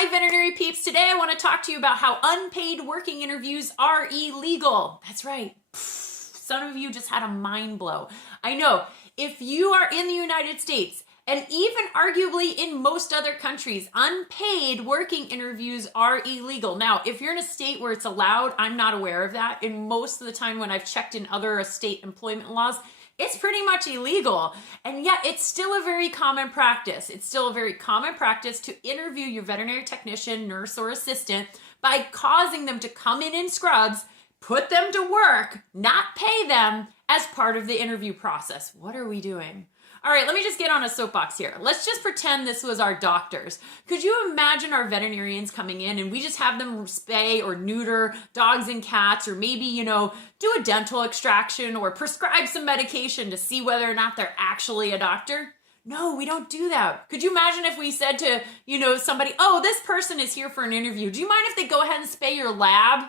Hi, veterinary peeps. Today I want to talk to you about how unpaid working interviews are illegal. That's right. Some of you just had a mind blow. I know. If you are in the United States, and even arguably in most other countries, unpaid working interviews are illegal. Now, if you're in a state where it's allowed, I'm not aware of that. And most of the time when I've checked in other state employment laws, it's pretty much illegal. And yet it's still a very common practice. It's still a very common practice to interview your veterinary technician, nurse, or assistant by causing them to come in scrubs, put them to work, not pay them as part of the interview process. What are we doing? All right, let me just get on a soapbox here. Let's just pretend this was our doctors. Could you imagine our veterinarians coming in and we just have them spay or neuter dogs and cats, or maybe, do a dental extraction or prescribe some medication to see whether or not they're actually a doctor? No, we don't do that. Could you imagine if we said to, somebody, oh, this person is here for an interview. Do you mind if they go ahead and spay your lab?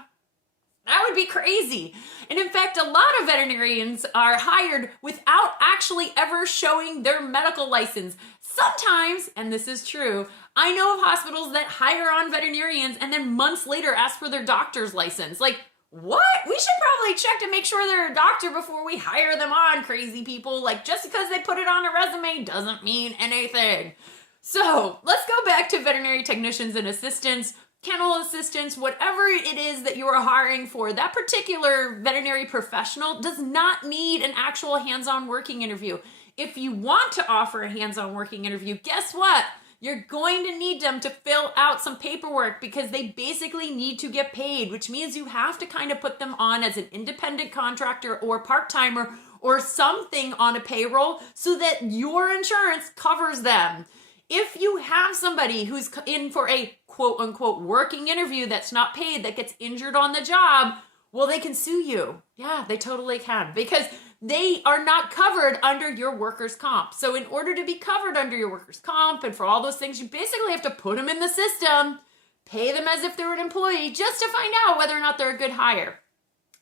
That would be crazy. And in fact, a lot of veterinarians are hired without actually ever showing their medical license. Sometimes, and this is true, I know of hospitals that hire on veterinarians and then months later ask for their doctor's license. Like, what? We should probably check to make sure they're a doctor before we hire them on, crazy people. Like, just because they put it on a resume doesn't mean anything. So let's go back to veterinary technicians and assistants, kennel assistants, whatever it is that you are hiring for. That particular veterinary professional does not need an actual hands-on working interview. If you want to offer a hands-on working interview, guess what? You're going to need them to fill out some paperwork because they basically need to get paid, which means you have to kind of put them on as an independent contractor or part-timer or something on a payroll so that your insurance covers them. If you have somebody who's in for a quote unquote working interview that's not paid, that gets injured on the job, well, they can sue you. Yeah, they totally can, because they are not covered under your workers' comp. So in order to be covered under your workers' comp and for all those things, you basically have to put them in the system, pay them as if they're an employee just to find out whether or not they're a good hire.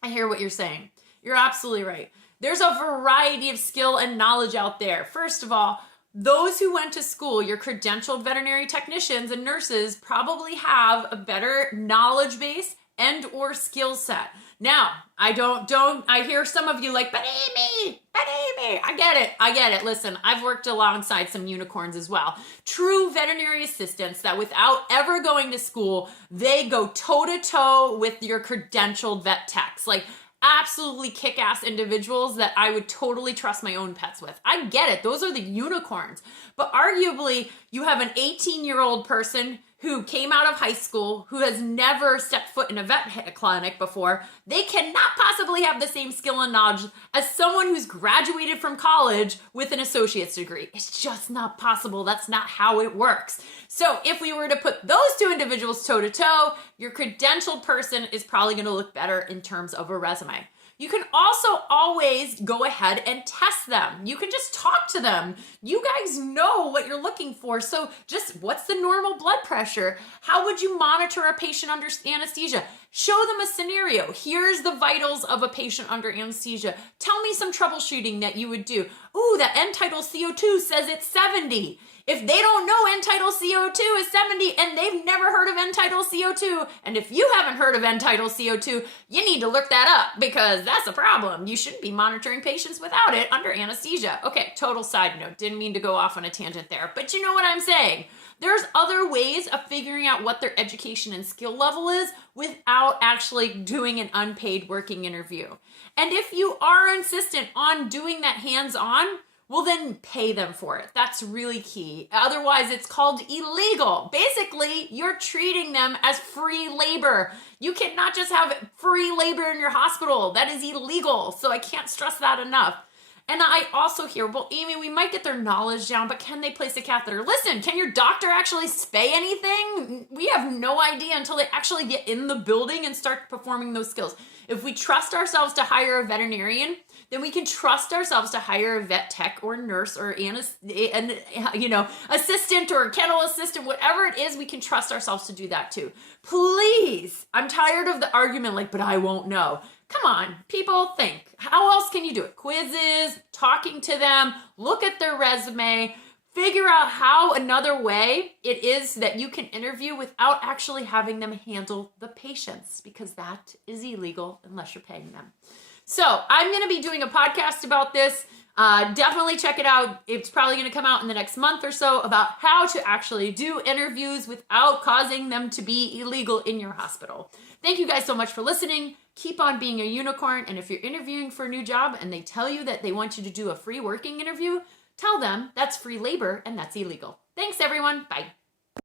I hear what you're saying. You're absolutely right. There's a variety of skill and knowledge out there. First of all, those who went to school, your credentialed veterinary technicians and nurses, probably have a better knowledge base and or skill set. Now, I hear some of you like, but Amy, I get it. Listen, I've worked alongside some unicorns as well. True veterinary assistants that without ever going to school, they go toe to toe with your credentialed vet techs. Like, absolutely kick-ass individuals that I would totally trust my own pets with. I get it. Those are the unicorns. But arguably, you have an 18-year-old person who came out of high school, who has never stepped foot in a vet clinic before. They cannot possibly have the same skill and knowledge as someone who's graduated from college with an associate's degree. It's just not possible. That's not how it works. So if we were to put those two individuals toe to toe, your credentialed person is probably going to look better in terms of a resume. You can also always go ahead and test them. You can just talk to them. You guys know what you're looking for. So just what's the normal blood pressure? How would you monitor a patient under anesthesia? Show them a scenario. Here's the vitals of a patient under anesthesia. Tell me some troubleshooting that you would do. Ooh, that end-tidal CO2 says it's 70. If they don't know end-tidal CO2 is 70 and they've never heard of end-tidal CO2, and if you haven't heard of end-tidal CO2, you need to look that up because that's a problem. You shouldn't be monitoring patients without it under anesthesia. Okay, total side note. Didn't mean to go off on a tangent there, but you know what I'm saying. There's other ways of figuring out what their education and skill level is without actually doing an unpaid working interview. And if you are insistent on doing that hands-on, well, then pay them for it. That's really key. Otherwise, it's called illegal. Basically, you're treating them as free labor. You cannot just have free labor in your hospital. That is illegal. So I can't stress that enough. And I also hear, well, Amy, we might get their knowledge down, but can they place a catheter? Listen, can your doctor actually spay anything? We have no idea until they actually get in the building and start performing those skills. If we trust ourselves to hire a veterinarian, then we can trust ourselves to hire a vet tech or nurse or assistant or kennel assistant, whatever it is, we can trust ourselves to do that too. Please, I'm tired of the argument like, but I won't know. Come on, people, think. How else can you do it? Quizzes, talking to them, look at their resume, figure out how another way it is that you can interview without actually having them handle the patients, because that is illegal unless you're paying them. So I'm going to be doing a podcast about this. Definitely check it out. It's probably going to come out in the next month or so about how to actually do interviews without causing them to be illegal in your hospital. Thank you guys so much for listening. Keep on being a unicorn. And if you're interviewing for a new job and they tell you that they want you to do a free working interview, tell them that's free labor and that's illegal. Thanks, everyone. Bye.